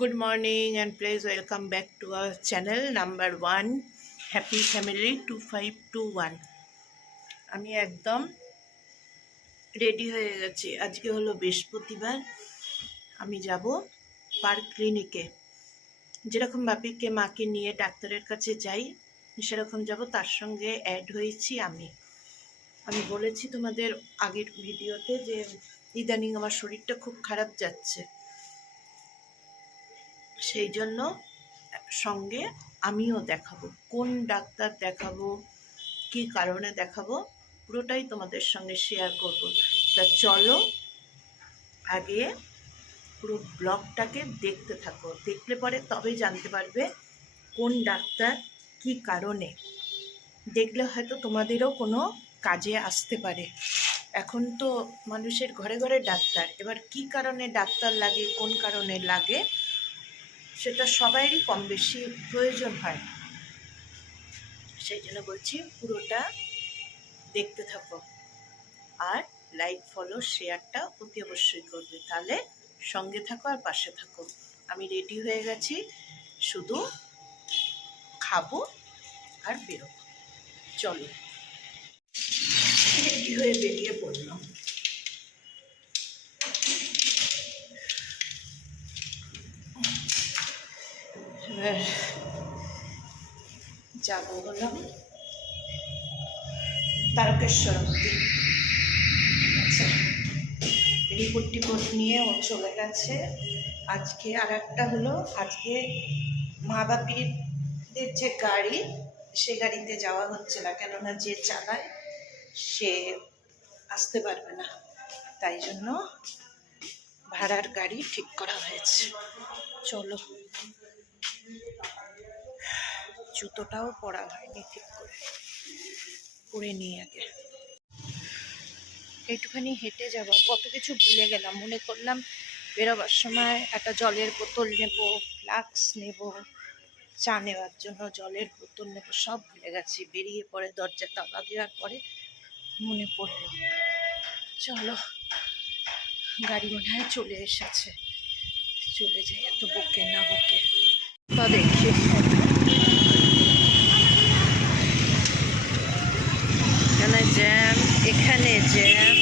Good morning and please welcome back to our channel number 1 Happy Family 2521। আমি একদম ready হয়ে গেছি। আজকে হলো বৃহস্পতিবার। আমি যাব পার্ক ক্লিনিকে। যেরকম বাপিকে মাকে নিয়ে ডাক্তারের কাছে যাই সেরকম যাব, তার সঙ্গে অ্যাড হয়েছি আমি বলেছি তোমাদের আগের ভিডিওতে যে ইদানিং আমার শরীরটা খুব খারাপ যাচ্ছে, সেই জন্য সঙ্গে আমিও দেখাবো। কোন ডাক্তার দেখাবো, কি কারণে দেখাবো, পুরোটাই তোমাদের সঙ্গে শেয়ার করব। তা চলো আগে পুরো ব্লগটাকে দেখতে থাকো, দেখলে পরে তবে জানতে পারবে কোন ডাক্তার কি কারণে। দেখলে হয়তো তোমাদেরও কোনো কাজে আসতে পারে। এখন তো মানুষের ঘরে ঘরে ডাক্তার, এবার কি কারণে ডাক্তার লাগে, কোন কারণে লাগে, সেটা সবাইরই কম বেশি প্রয়োজন হয়। সেই জন্য বলছি পুরোটা দেখতে থাকো, আর লাইক ফলো শেয়ারটা অতি অবশ্যই করবে, তাহলে সঙ্গে থাকো আর পাশে থাকো। আমি রেডি হয়ে গেছি, শুধু খাবো আর বেরোবো। চলো, রেডি হয়ে বেরিয়ে পড়লাম। এবার যাবো হলাম তারকেশ্বর অব্দি। আচ্ছা, রিপোর্ট নিয়ে ও চলে গেছে। আজকে আর একটা হলো, আজকে মা বাপিদের যে গাড়ি, সে গাড়িতে যাওয়া হচ্ছে না, কেননা যে চালায় সে আসতে পারবে না, তাই জন্য ভাড়ার গাড়ি ঠিক করা হয়েছে। চলো, জুতোটাও পরা হয়নি ঠিক করে, পরে নিয়ে আগে একটুখানি হেঁটে যাব। কত কিছু ভুলে গেলাম, মনে করলাম বেরোবার সময় একটা জলের বোতল নেব, ফ্লাক্স নেব, চা নেওয়ার জন্য জলের বোতল নেব, সব ভুলে গেছি। বেরিয়ে পরে দরজা তালা দেওয়ার পরে মনে পড়ল। চলো, গাড়ি মনে হয় চলে এসেছে, চলে যাই। এত বকে না বকে তা দেখি। এখানে জ্যাম, এখানে জ্যাম।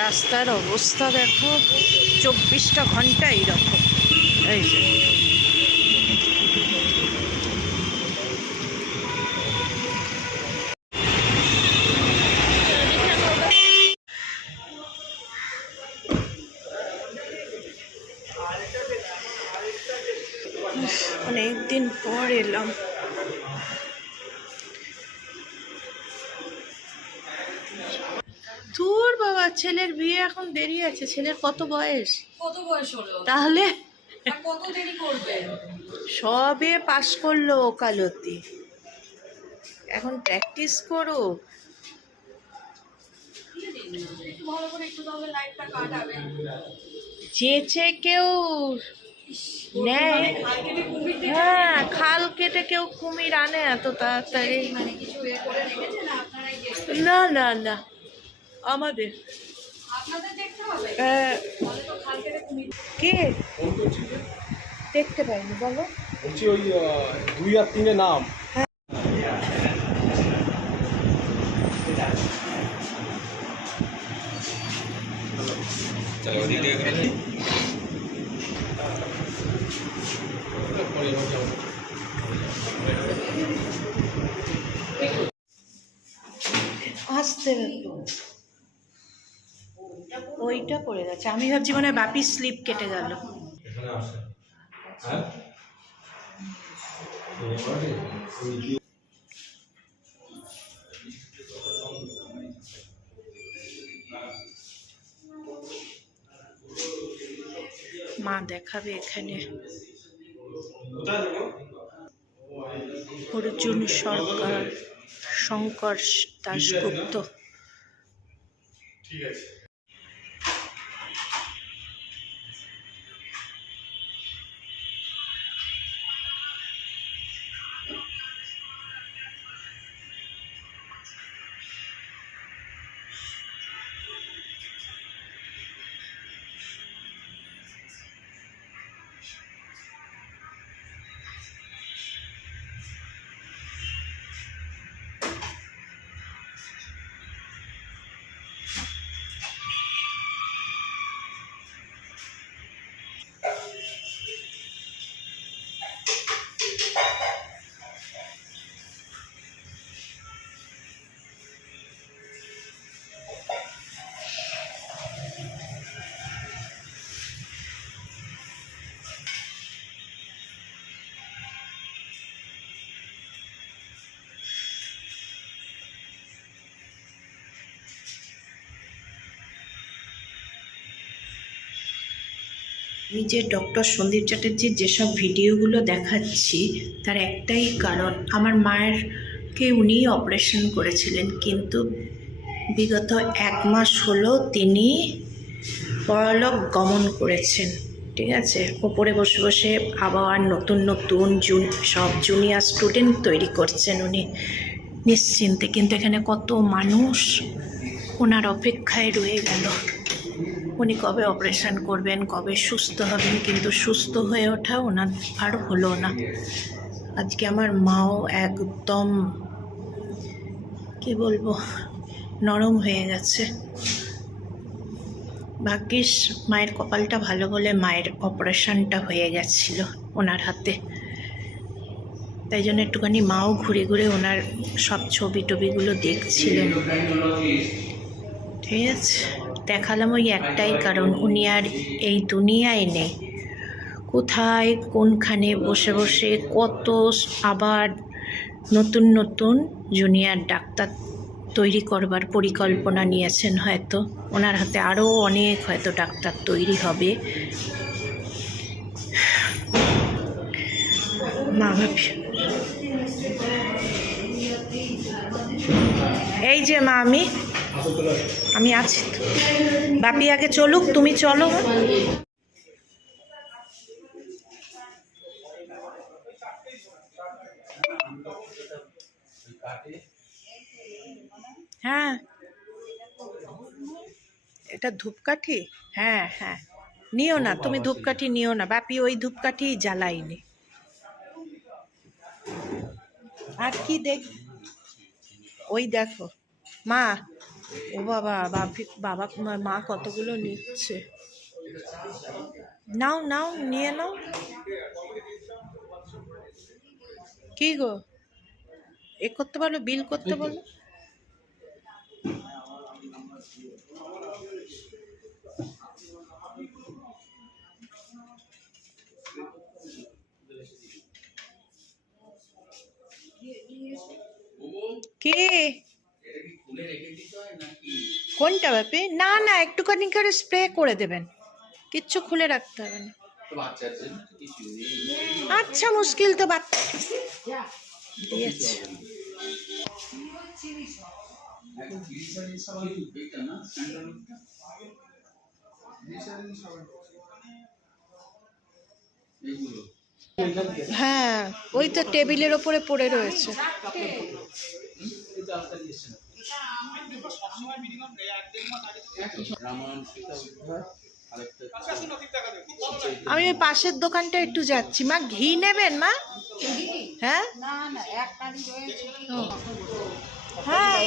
রাস্তার অবস্থা দেখো, 24টা ঘন্টা এইরকম। এই যে অনেকদিন পর এলাম। দূর বাবা, ছেলের বিয়ে এখন দেরি আছে। ছেলের কত বয়স হলো তাহলে? কত দেরি করবে? সবে পাশ করলো ওকালতি, এখন প্র্যাকটিস করো। ভালো করে একটু তাহলে লাইফটা কাটাবে। চেঁচে কেউ নেয়? হ্যাঁ, খাল কেটে কেউ কুমির আনে এত তাড়াতাড়ি? মানে কিছু এ করে রেখেছেন আপনারাই দেখতে? না না না, আমাদের আপনাদের দেখতে হবে। তাহলে তো খাল কেটে কুমির। কে দেখতে পাইনি বলো? বলছি ওই 2 আর 3 নাম। আসতে ওইটা পড়ে গেছে। আমি ভাবছি মানে বাপির স্লিপ কেটে গেল। এখানে আসে হ্যাঁ মা দেখাবে এখানে। অর্জুন সরকার, শঙ্কর দাশগুপ্ত। ঠিক আছে। আমি যে ডক্টর সন্দীপ চ্যাটার্জির যেসব ভিডিওগুলো দেখাচ্ছি তার একটাই কারণ, আমার মায়েরকে উনি অপারেশন করেছিলেন, কিন্তু বিগত 1 মাস হলো তিনি পরলোক গমন করেছেন। ঠিক আছে, ওপরে বসে বসে আবার নতুন নতুন সব জুনিয়র স্টুডেন্ট তৈরি করছেন উনি নিশ্চিন্তে, কিন্তু এখানে কত মানুষ ওনার অপেক্ষায় রয়ে গেল। উনি কবে অপারেশন করবেন, কবে সুস্থ হবেন, কিন্তু সুস্থ হয়ে ওঠা ওনার আর হলো না। আজকে আমার মাও একদম কি বলবো নরম হয়ে গেছে। ভাগ্যিস মায়ের কপালটা ভালো বলে মায়ের অপারেশনটা হয়ে গেছিল ওনার হাতে, তাই জন্য একটুখানি মাও ঘুরে ঘুরে ওনার সব ছবি টবিগুলো দেখছিলেন। ঠিক আছে, দেখালাম ওই একটাই কারণ, উনি আর এই দুনিয়ায় নেই। কোথায় কোনখানে বসে বসে কত আবার নতুন নতুন জুনিয়র ডাক্তার তৈরি করবার পরিকল্পনা নিয়েছেন। হয়তো ওনার হাতে আরও অনেক হয়তো ডাক্তার তৈরি হবে। মা ভাবি, এই যে মা আমি আছি তো। বাপি আগে চলুক, তুমি চলো। হ্যাঁ, এটা ধূপকাঠি। হ্যাঁ হ্যাঁ, নিও না তুমি ধূপকাঠি নিও না, বাপি ওই ধূপকাঠি জ্বালাইনি। আর কি দেখ, ওই দেখো মা, ও বাবা, বাবা মা কতগুলো নিচ্ছে। নাও নাও, নিয়ে নাও। কি গো, এ করতে বলো, বিল করতে বলো। কি কোনটা ব্যাপী? না না, একটুখানি করে স্প্রে করে দেবেন, কিচ্ছু খুলে রাখতে হবে না। আচ্ছা, মুশকিল তো বাচ্চা দিয়েছে। হ্যাঁ, ওই তো টেবিলের ওপরে পড়ে রয়েছে। আমি ওই পাশের দোকানটা একটু যাচ্ছি। মা ঘি নেবেন মা? হ্যাঁ হ্যাঁ,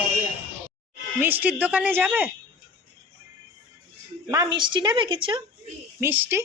মিষ্টির দোকানে যাবে মা? মিষ্টি নেবে কিছু? মিষ্টি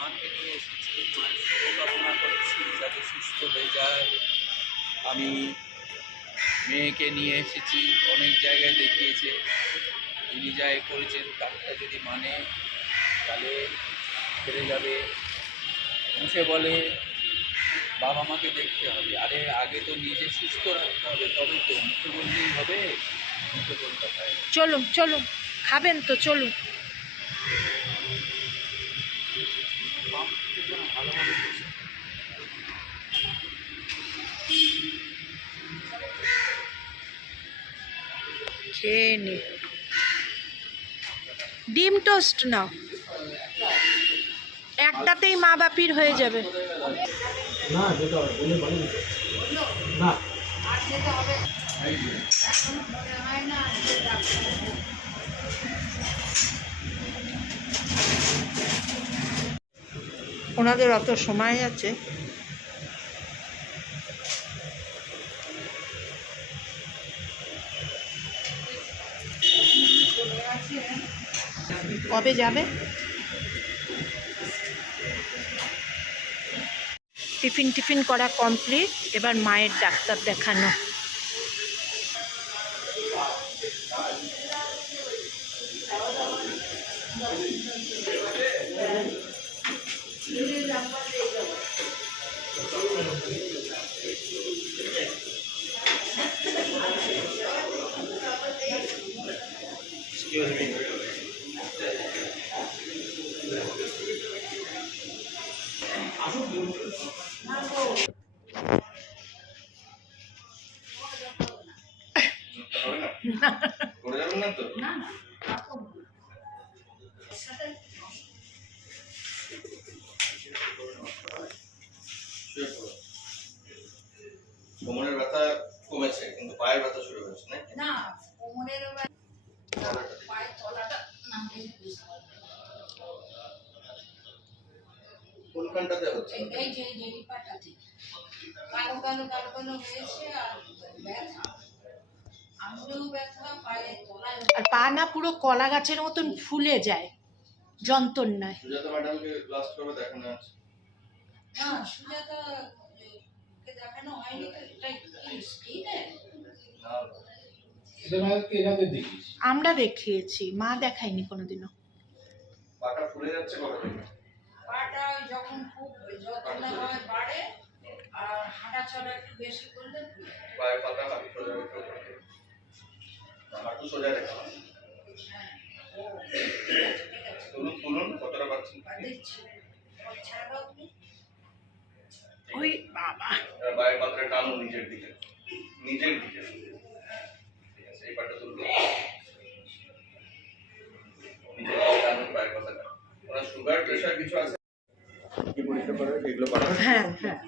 মাকে নিয়ে এসেছি, মায়ের শুভকামনা করছি যাতে সুস্থ হয়ে যায়। আমি মেয়েকে নিয়ে এসেছি, অনেক জায়গায় দেখিয়েছে, যিনি যা করেছেন তারটা যদি মানে তাহলে ফিরে যাবে। মুখে বলে বাবা মাকে দেখতে হবে, আরে আগে তো নিজে সুস্থ রাখতে হবে, তবে তো মুখে বললেই হবে। মুখে বলতে হয়। চলুন চলুন, খাবেন তো চলুন। খেয়ে নি, ডিম টোস্ট নাও, একটাতেই মা বাপির হয়ে যাবে। না যেটা বলে বলে না ওনাদের অত সময় আছে। কবে যাবে? টিফিন করা কমপ্লিট, এবার মায়ের ডাক্তার দেখানো। করে যাবেন না তো? কোমরের ব্যথা কমেছে কিন্তু পায়ের ব্যথা শুরু হয়েছে নাকি? না, কোমরেরও পায়ের তলাটা না বুঝতে পারবে। কোনখানটাতে হচ্ছে? এই যে এই পাটাতে কালো কালো কালো কালো হয়েছে আর ব্যথা, আঙুলেও ব্যথা, পায়ের তলায়। আর পা না পুরো কলা গাছের মতন ফুলে যায় যন্ত্রণায়। সুজাতা ম্যাডামকে লাস্ট কবে দেখানো আছে? না, সুজাতা কে দেখানো হয়নি তো। এটাই কি স্কিনে? এনাদের দেখিস। আমরা দেখিয়েছি, মা দেখায়নি কোনোদিনও। পাটা ফুলে যাচ্ছে কবে থেকে? পাটা যখন খুব যন্ত্রণা হয় বাড়ে, আর হাঁটা চলা একটু বেশি করলে ফুলে যায়। পায়ের পাতা হাঁটু সোজা রেখে হাঁটু সোজা রেখে তুলুন কতটা পাচ্ছেন? দিচ্ছি ছাড়া দাও তুমি। ওই বাবা, পায়ের পাতাটা টানুন নিজের দিকে ঠিক আছে, এই পাটা তুলুন নিজের দিকে টানুন পায়ের পাতাটা। ওনার সুগার প্রেশার কিছু আছে কি পরীক্ষা করে এগুলো করা? হ্যাঁ হ্যাঁ।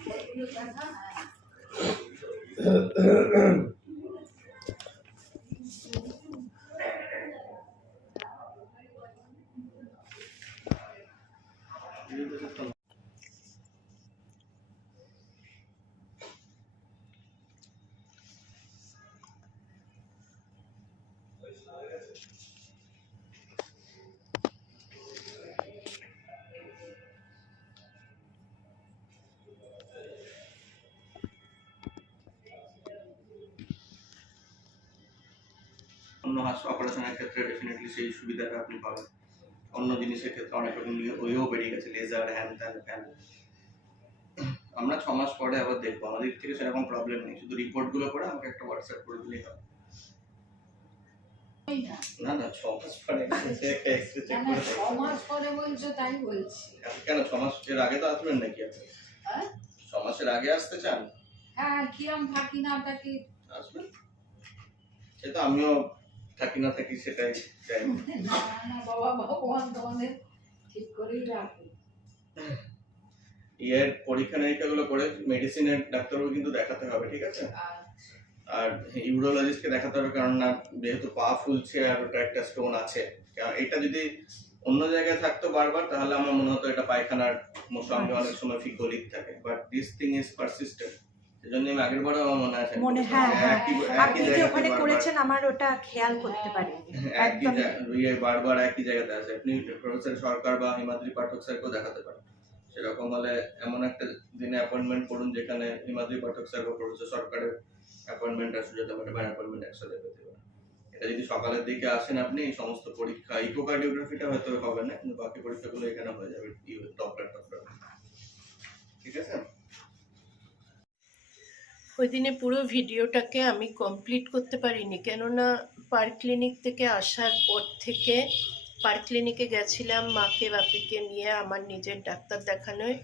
অন্য অপারেশনের ক্ষেত্রে ডেফিনেটলি সেই সুবিধাটা আপনি পাবেন। অন্য জিনিসের ক্ষেত্রে অনেক রকম ওয়েও বেরিয়ে গেছে, লেজার হ্যান ত্যান ফ্যান। আমরা 6 মাস পরে আবার দেখবো, আমাদের থেকে সেরকম প্রবলেম নেই, শুধু রিপোর্ট গুলো করে আমাকে একটা হোয়াটসঅ্যাপ করে দিলেই হবে। না 6 মাস পরে এক্সরে চেক করে 6 মাস পরে বলছো তাই বলছি। কেন 6 মাসের আগে তো আসবেন নাকি আপনি? 6 মাসের আগে আসতে চান? হ্যাঁ, কিরম থাকি না থাকি আসবেন, সে তো আমিও থাকি না থাকি সেটাই চাই। না না বাবা, ভগবান তোমাদের ঠিক করেই রাখো। এর পরীক্ষা নিরীক্ষাগুলো করে মেডিসিনের ডাক্তারও কিন্তু দেখাতে হবে, ঠিক আছে? আর ইউরোলজিস্টকে দেখাতে হবে, কারণ না যেহেতু পা ফুলছে আর ওটা একটা স্টোন আছে, কারণ এটা যদি অন্য জায়গায় থাকতো বারবার তাহলে আমার মনে হতো এটা পায়খানার সঙ্গে অনেক সময় ফিকোলিক থাকে, but this thing is persistent. সেজন্য আমি আগের বারও আমার মনে আছে হ্যাঁ হ্যাঁ, একই আপনি যে ওখানে জায়গাতে করেছেন আমার ওটা খেয়াল করতে পারিনি। একই বারবার একই জায়গাতে আছে। আপনি প্রফেসর সরকার বা হিমাদ্রি পাঠক স্যারকেও দেখাতে পারেন। সেরকম হলে এমন একটা দিনে অ্যাপয়েন্টমেন্ট করুন যেখানে হিমাদ্রি পাঠক স্যার বা প্রফেসর সরকারের অ্যাপয়েন্টমেন্ট আর সুজাতা ম্যাডামের অ্যাপয়েন্টমেন্ট একসাথে পেতে পারেন। এটা যদি সকালের দিকে আসেন আপনি, এই সমস্ত পরীক্ষা, ইকোকার্ডিওগ্রাফিটা হয়তো হবে না, কিন্তু বাকি পরীক্ষাগুলো এখানে হয়ে যাবে ডপলার। ঠিক আছে? ওই দিনে পুরো ভিডিওটাকে আমি কমপ্লিট করতে পারিনি, কেননা পার ক্লিনিক থেকে আসার পর থেকে পার ক্লিনিকে গেছিলাম মাকে বাপিকে নিয়ে আমার নিজের ডাক্তার দেখানোয়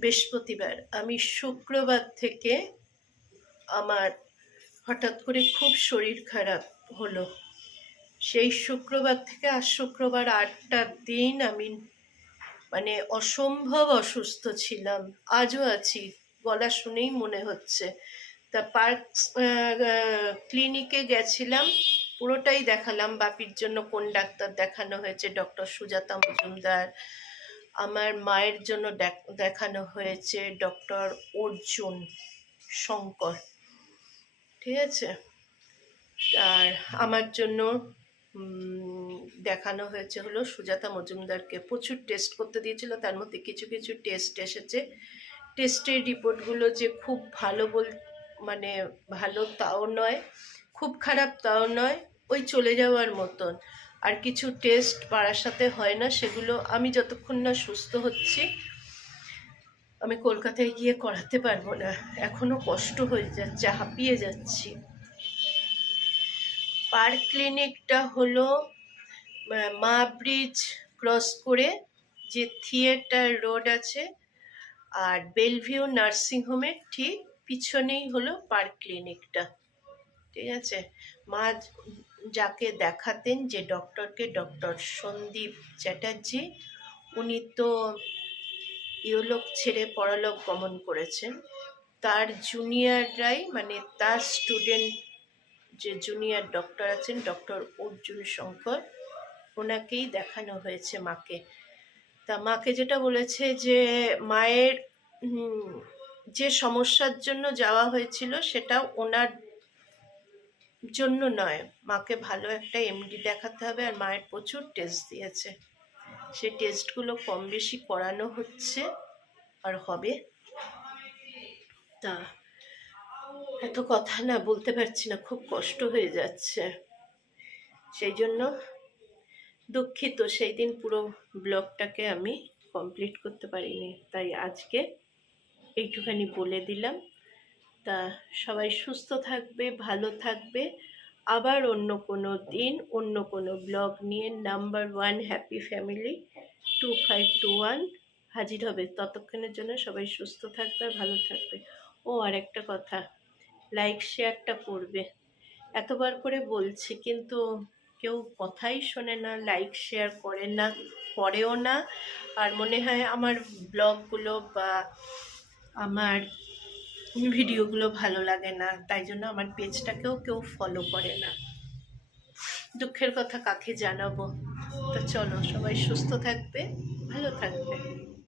বৃহস্পতিবার। আমি শুক্রবার থেকে আমার হঠাৎ করে খুব শরীর খারাপ হলো। সেই শুক্রবার থেকে আজ শুক্রবার 8টা দিন আমি মানে অসম্ভব অসুস্থ ছিলাম, আজও আছি, গলা শুনেই মনে হচ্ছে। তা পার্ক ক্লিনিকে গেছিলাম, পুরোটাই দেখালাম বাপির জন্য কোন ডাক্তার দেখানো হয়েছে, ডক্টর সুজাতা মজুমদার, আমার মায়ের জন্য দেখানো হয়েছে ডক্টর অর্জুন শঙ্কর, ঠিক আছে। আর আমার জন্য দেখানো হয়েছে হলো সুজাতা মজুমদারকে। প্রচুর টেস্ট করতে দিয়েছিল, তার মধ্যে কিছু কিছু টেস্ট এসেছে। টেস্টের রিপোর্টগুলো যে খুব ভালো মানে ভালো তাও নয়, খুব খারাপ তাও নয়, ওই চলে যাওয়ার মতন। আর কিছু টেস্ট পাড়ার সাথে হয় না, সেগুলো আমি যতক্ষণ না সুস্থ হচ্ছি আমি কলকাতায় গিয়ে করাতে পারবো না। এখনো কষ্ট হয়ে যাচ্ছে, হাঁপিয়ে যাচ্ছি। পার্ক ক্লিনিকটা হলো মা ব্রিজ ক্রস করে যে থিয়েটার রোড আছে আর বেলভিউ নার্সিংহোমের ঠিক পিছনেই হলো পার্ক ক্লিনিকটা, ঠিক আছে। মা যাকে দেখাতেন, যে ডক্টরকে, ডক্টর সন্দীপ চ্যাটার্জি, উনি তো ইহলোক ছেড়ে পরলোক গমন করেছেন। তার জুনিয়ররাই, মানে তার স্টুডেন্ট যে জুনিয়র ডক্টর আছেন ডক্টর অর্জুন শঙ্কর, ওনাকেই দেখানো হয়েছে মাকে। তা মাকে যেটা বলেছে যে মায়ের যে সমস্যার জন্য যাওয়া হয়েছিল সেটা ওনার জন্য নয়, মাকে ভালো একটা এমডি দেখাতে হবে। আর মায়ের প্রচুর টেস্ট দিয়েছে, সেই টেস্টগুলো কম বেশি করানো হচ্ছে আর হবে। তা এত কথা না বলতে পারছি না, খুব কষ্ট হয়ে যাচ্ছে, সেই জন্য দুঃখিত। সেই দিন পুরো ব্লগটাকে আমি কমপ্লিট করতে পারিনি, তাই আজকে এইটুখানি বলে দিলাম। তা সবাই সুস্থ থাকবে, ভালো থাকবে। আবার অন্য কোনো দিন অন্য কোনো ব্লগ নিয়ে নাম্বার 1 হ্যাপি ফ্যামিলি 2521 হাজির হবে। ততক্ষণের জন্য সবাই সুস্থ থাকবে আর ভালো থাকবে। ও আর একটা কথা, লাইক শেয়ারটা করবে। এতবার করে বলছি কিন্তু কেউ কথাই শোনে না, লাইক শেয়ার করে না, করেও না। আর মনে হয় আমার ব্লগগুলো বা আমার ভিডিওগুলো ভালো লাগে না, তাই জন্য আমার পেজটাকেও কেউ ফলো করে না। দুঃখের কথা কাকে জানাবো। তো চলো, সবাই সুস্থ থাকবে, ভালো থাকবে।